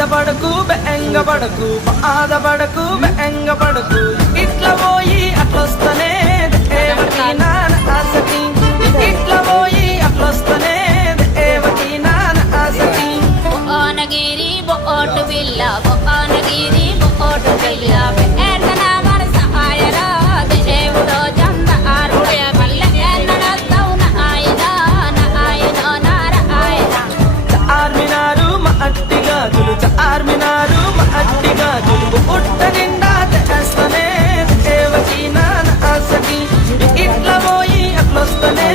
బాధపడకు బెంగపడకు బాధపడకు బెంగపడకు. ఇట్లా పోయి అట్లొస్తనే దేవకి నాన్న ఆసకి ఇట్లా పోయి అట్లొస్తనే దేవకి నాన్న ఆసకి బొనగిరి బొట్టు పిల్ల బొనగిరి అట్లొస్తనే